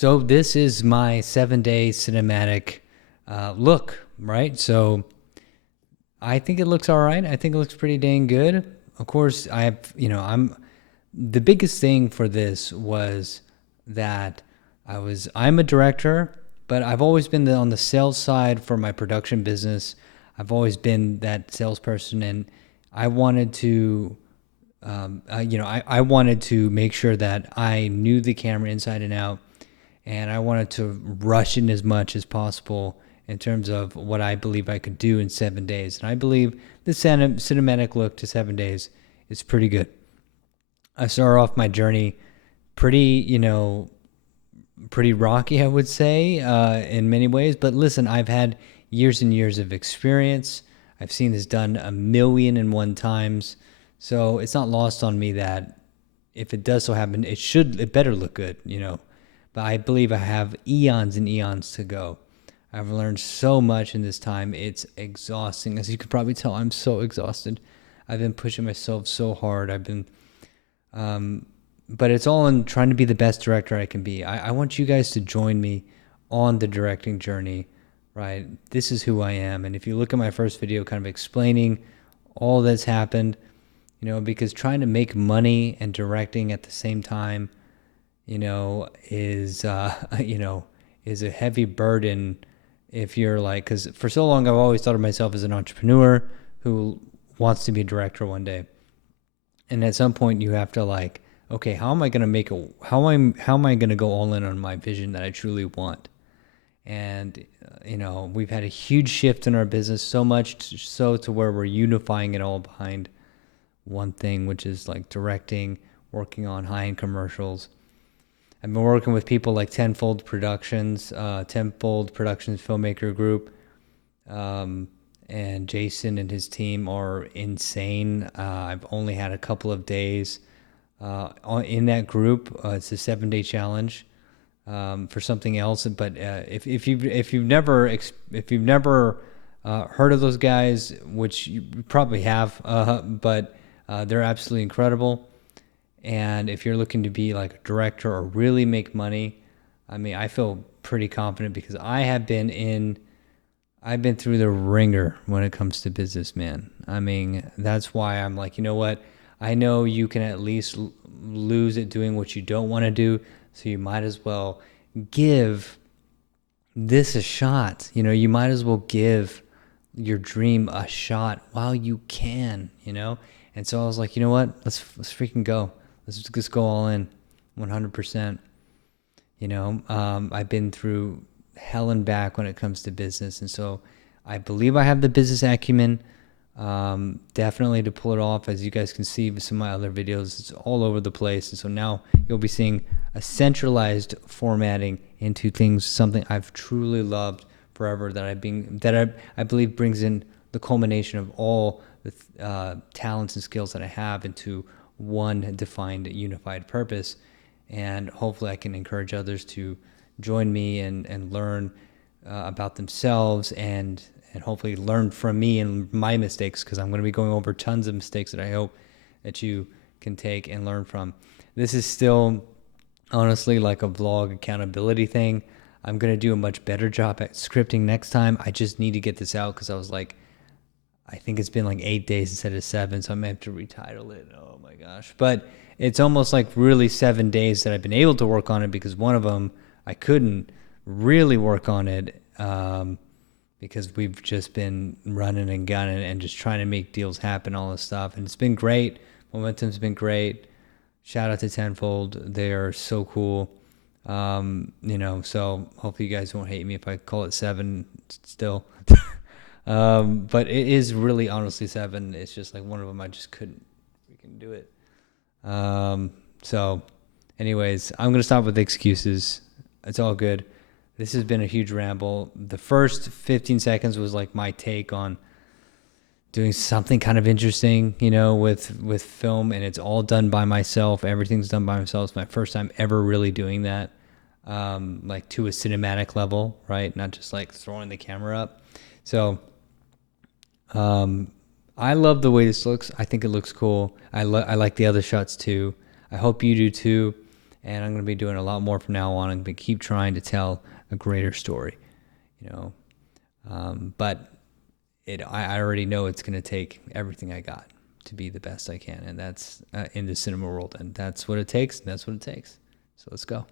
So this is my 7-day cinematic look, right? So I think it looks all right. I think it looks pretty dang good. Of course, I have, I'm the biggest thing for this was that I'm a director, but I've always been on the sales side for my production business. I've always been that salesperson, and I wanted to, I wanted to make sure that I knew the camera inside and out, and I wanted to rush in as much as possible in terms of what I believe I could do in 7 days. And I believe the cinematic look to 7 days is pretty good. I started off my journey pretty, pretty rocky, I would say, in many ways. But listen, I've had years and years of experience. I've seen this done 1,000,001 times. So it's not lost on me that if it does so happen, it better look good, But I believe I have eons and eons to go. I've learned so much in this time. It's exhausting. As you can probably tell, I'm so exhausted. I've been pushing myself so hard. But it's all in trying to be the best director I can be. I want you guys to join me on the directing journey, right? This is who I am. And if you look at my first video kind of explaining all that's happened, because trying to make money and directing at the same time, is, is a heavy burden if you're like, because for so long I've always thought of myself as an entrepreneur who wants to be a director one day. And at some point you have to like, okay, how am I going to how am I going to go all in on my vision that I truly want? And, we've had a huge shift in our business, so much so to where we're unifying it all behind one thing, which is like directing, working on high-end commercials. I've been working with people like Tenfold Productions Filmmaker Group, and Jason and his team are insane. I've only had a couple of days in that group. It's a 7-day challenge for something else. But if you've never heard of those guys, which you probably have, but they're absolutely incredible. And if you're looking to be like a director or really make money, I mean, I feel pretty confident because I've been through the ringer when it comes to business, man. I mean, that's why I'm like, you know what? I know you can at least lose it doing what you don't want to do, so you might as well give this a shot. You might as well give your dream a shot while you can, And so I was like, you know what? Let's freaking go. Let's just go all in, 100%. I've been through hell and back when it comes to business, and so I believe I have the business acumen, definitely to pull it off. As you guys can see with some of my other videos, it's all over the place, and so now you'll be seeing a centralized formatting into things, something I've truly loved forever, that I believe brings in the culmination of all the talents and skills that I have into one defined, unified purpose. And hopefully I can encourage others to join me and learn about themselves and hopefully learn from me and my mistakes, because I'm going to be going over tons of mistakes that I hope that you can take and learn from. This is still honestly like a vlog accountability thing. I'm going to do a much better job at scripting next time. I just need to get this out because I think it's been like 8 days instead of 7, so I may have to retitle it. Oh my gosh. But it's almost like really 7 days that I've been able to work on it, because one of them I couldn't really work on it because we've just been running and gunning and just trying to make deals happen, all this stuff. And it's been great. Momentum's been great. Shout out to Tenfold. They are so cool. So hopefully you guys won't hate me if I call it 7 still. But it is really honestly 7. It's just like one of them I just couldn't freaking do it. So anyways, I'm going to stop with the excuses. It's all good. This has been a huge ramble. The first 15 seconds was like my take on doing something kind of interesting, with film, and it's all done by myself. Everything's done by myself. It's my first time ever really doing that, like to a cinematic level, right? Not just like throwing the camera up. So, I love the way this looks. I think it looks cool. I like the other shots too. I hope you do too. and I'm going to be doing a lot more from now on. I'm going to keep trying to tell a greater story, you know. But I already know it's going to take everything I got to be the best I can, and that's in the cinema world, and that's what it takes. So let's go.